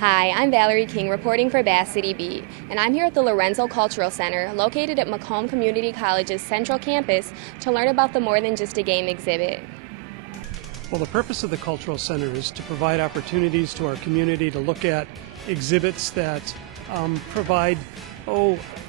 Hi, I'm Valerie King reporting for Bass City Beat, and I'm here at the Lorenzo Cultural Center located at Macomb Community College's central campus to learn about the More Than Just a Game exhibit. Well, the purpose of the Cultural Center is to provide opportunities to our community to look at exhibits that provide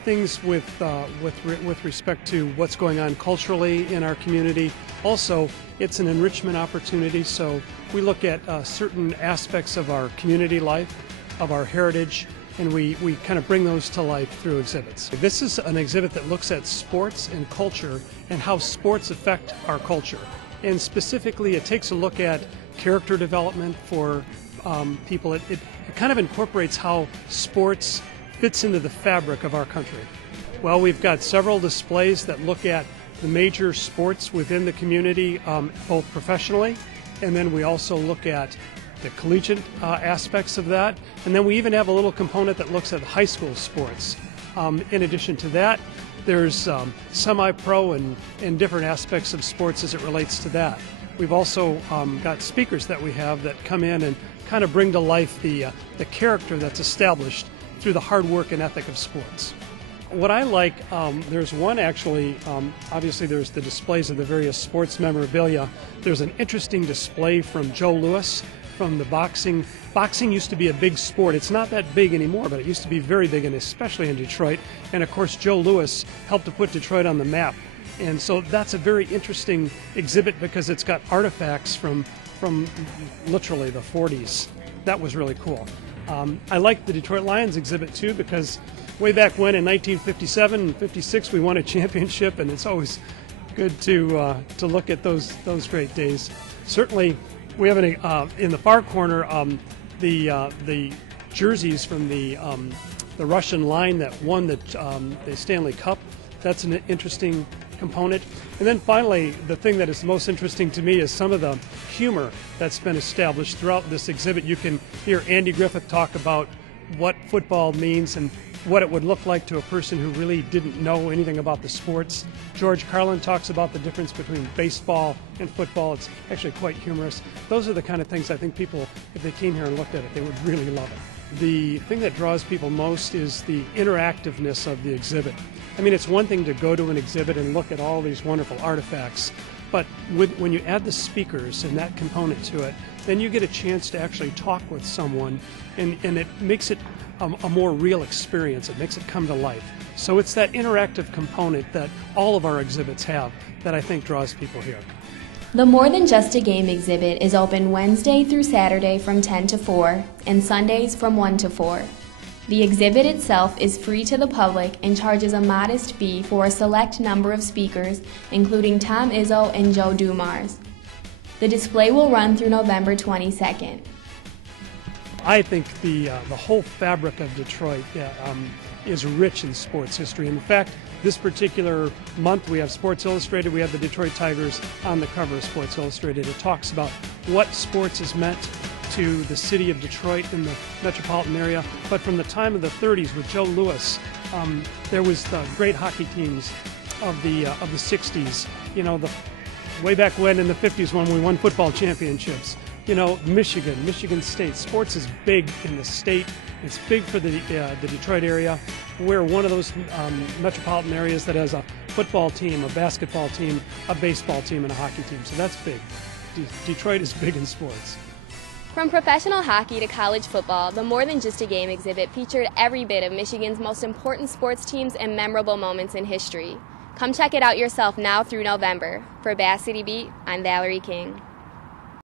things with respect to what's going on culturally in our community. Also, it's an enrichment opportunity, so we look at certain aspects of our community life, of our heritage, and we kind of bring those to life through exhibits. This is an exhibit that looks at sports and culture and how sports affect our culture. And specifically, it takes a look at character development for people. It kind of incorporates how sports fits into the fabric of our country. Well, we've got several displays that look at the major sports within the community, both professionally, and then we also look at the collegiate aspects of that, and then we even have a little component that looks at high school sports. In addition to that, there's semi-pro and different aspects of sports as it relates to that. We've also got speakers that we have that come in and kind of bring to life the character that's established through the hard work and ethic of sports. What I like, there's one actually, obviously there's the displays of the various sports memorabilia. There's an interesting display from Joe Louis from the boxing. Boxing used to be a big sport. It's not that big anymore, but it used to be very big, and especially in Detroit. And of course, Joe Louis helped to put Detroit on the map. And so that's a very interesting exhibit because it's got artifacts from literally the 40s. That was really cool. I like the Detroit Lions exhibit too because way back when in 1957 and 56 we won a championship, and it's always good to look at those great days. Certainly, we have in the far corner the jerseys from the Russian line that won the Stanley Cup. That's an interesting component. And then finally, the thing that is most interesting to me is some of the humor that's been established throughout this exhibit. You can hear Andy Griffith talk about what football means and what it would look like to a person who really didn't know anything about the sports. George Carlin talks about the difference between baseball and football. It's actually quite humorous. Those are the kind of things I think people, if they came here and looked at it, they would really love it. The thing that draws people most is the interactiveness of the exhibit. I mean, it's one thing to go to an exhibit and look at all these wonderful artifacts, but when you add the speakers and that component to it, then you get a chance to actually talk with someone, and it makes it a more real experience. It makes it come to life. So it's that interactive component that all of our exhibits have that I think draws people here. The More Than Just a Game exhibit is open Wednesday through Saturday from 10 to 4 and Sundays from 1 to 4. The exhibit itself is free to the public and charges a modest fee for a select number of speakers, including Tom Izzo and Joe Dumars. The display will run through November 22nd. I think the whole fabric of Detroit is rich in sports history. In fact, this particular month we have Sports Illustrated. We have the Detroit Tigers on the cover of Sports Illustrated. It talks about what sports has meant to the city of Detroit and the metropolitan area. But from the time of the 30s with Joe Louis, there was the great hockey teams of the 60s. You know, way back when in the 50s when we won football championships. You know, Michigan State. Sports is big in the state. It's big for the Detroit area. We're one of those metropolitan areas that has a football team, a basketball team, a baseball team, and a hockey team. So that's big. Detroit is big in sports. From professional hockey to college football, the More Than Just a Game exhibit featured every bit of Michigan's most important sports teams and memorable moments in history. Come check it out yourself now through November. For Bass City Beat, I'm Valerie King.